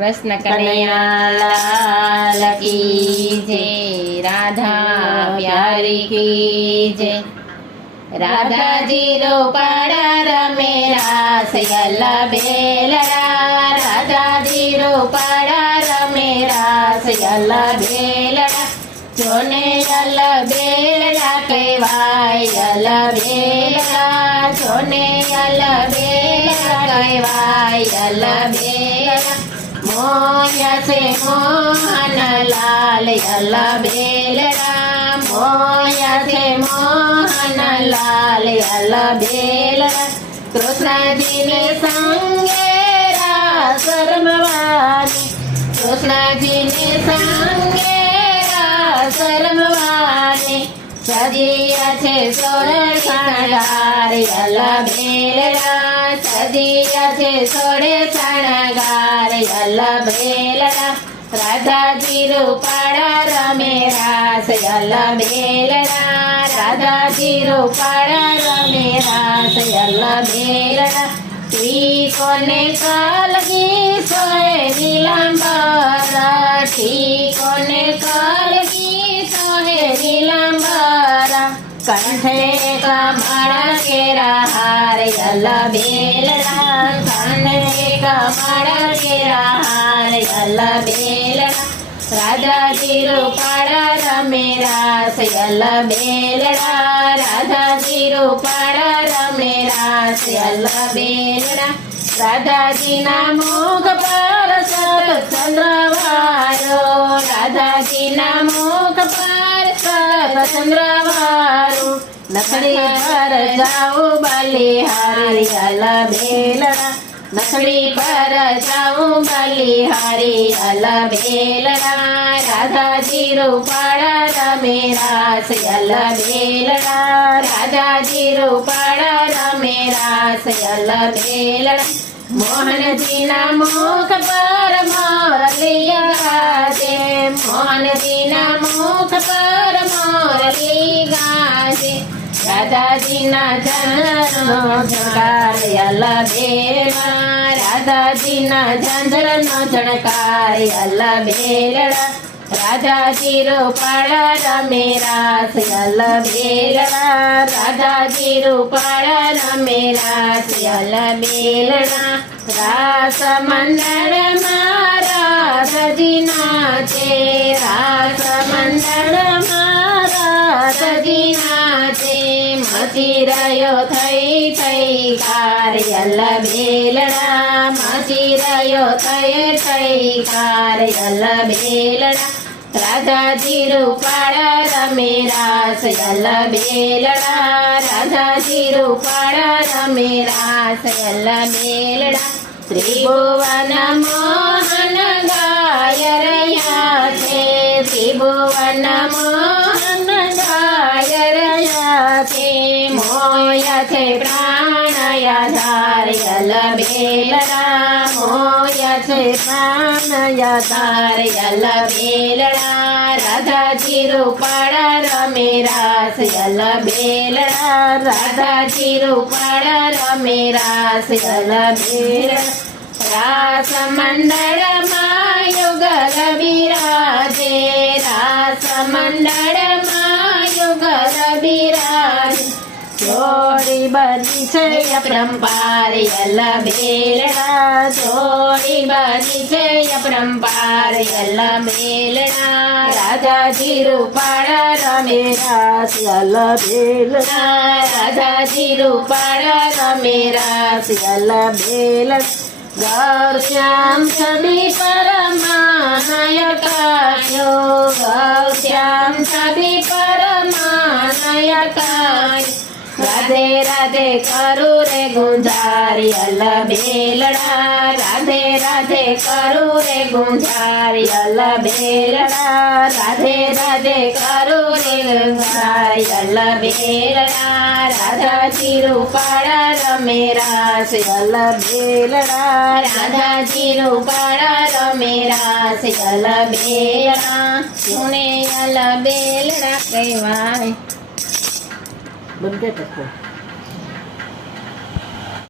कृष्ण कन्हैया लाल की जय। राधा प्यारी की जय। राधा जी रो पाड़ा रमे रास यल्ला बेलड़ा। राधा जी रो पाड़ा रमे रास यल्ला बेलड़ा। जोने यल्ला बेलड़ा कहवाय यल्ला बेलड़ा। जोने यल्ला बेलड़ा कहवाय यल्ला बेलड़ा। मोया से मोहन लाल यल्ला बेलड़ा। मोया से मोहन लाल यल्ला बेलड़ा। कृष्ण जी ने संगे रास रमवानी। कृष्ण जी ने संगे रास रमवानी। सजिया छे सोरे शणगार यल्ला बेलड़ा। सजिया छे सोरे शणगार यल्ला बेलड़ा। राधा जी रूपाड़ा रमे रास यल्ला बेलड़ा। राधा जी रूपाड़ा रमे रास यल्ला बेलड़ा। टीको ने कालगी सोए नीलांबरा। टीको ने कालगी सोए नीलांबरा। कंठे का माड़ा केरा हार यल्ला बेलड़ा। कंठे का माड़ा केरा हार यल्ला बेलड़ा। राधा जी रूपाड़ा रमे रास यल्ला बेलड़ा। राधा जी रूपाड़ा रमे रास यल्ला बेलड़ा। राधा जी ना मुख पर सत चंद्रवारो। राधा जी ना मुख पर सत चंद्रवारो। नखड़ी पर जाऊ बलिहारी यल्ला बेलड़ा। नखड़ी पर जाऊं बलिहारी यल्ला बेलड़ा। राधा जी रूपाड़ा रमे रास यल्ला बेलड़ा। राधा जी रूपाड़ा रमे रास यल्ला बेलड़ा। मोहन जी ना मुख पर मोरलिया गाजे। मोहन जी ना मुख पर मोरली गाजे। राधा जी ना झंझरनो झणकार यल्ला बेलड़ा। राधा जी ना झंझरनो झणकार यल्ला बेलड़ा। राधा जी रूपाड़ा रमे रास यल्ला बेलड़ा। राधा जी रूपाड़ा रमे रास यल्ला बेलड़ा। रास मंडल राधा जी नाचे। रास मंडल राधा जी नाचे। मची रह्यो थई थई कार यल्ला बेलड़ा। मची रह्यो थई थई कार यल्ला बेलड़ा। राधा जी रूपाड़ा रमे रास यल्ला बेलड़ा। राधा जी रूपाड़ा रमे रास यल्ला बेलड़ा। त्रिभुवन मोहन गाय रह्या छे। त्रिभुवन मोहन गाय रह्या छे। मोया छे प्राणया धार यल्ला बेलड़ा। मोया छे प्राणया धार यल्ला बेलड़ा। राधा जी रूपाड़ा रमे रास यल्ला बेलड़ा। राधा जी रूपाड़ा रमे रास यल्ला बेलड़ा। रास मंडल युगल विराजे। रास मंडल युगल विराजे। जोड़ी बनी छे अपरंपार यल्ला बेलड़ा। जोड़ी बनी छे अपरंपार यल्ला बेलड़ा। राधा जी रूपाड़ा रमे रास यल्ला बेलड़ा। राधा जी रूपाड़ा रमे रास यल्ला बेलड़ा। गौर श्याम छवि परमानयकायो। गौर श्याम छवि परमानयकायो। राधे राधे करू रे गुंजार यल्ला बेलड़ा। राधे राधे करू रे गुंजार यल्ला बेलड़ा। राधे राधे करू रे गुंजार यल्ला बेलड़ा। राधा जी रूपाड़ा रमे रास यल्ला बेलड़ा। राधा जी रूपाड़ा रमे रास यल्ला बेलड़ा। सुने यल्ला बेलड़ा कहवाय। बंदे तक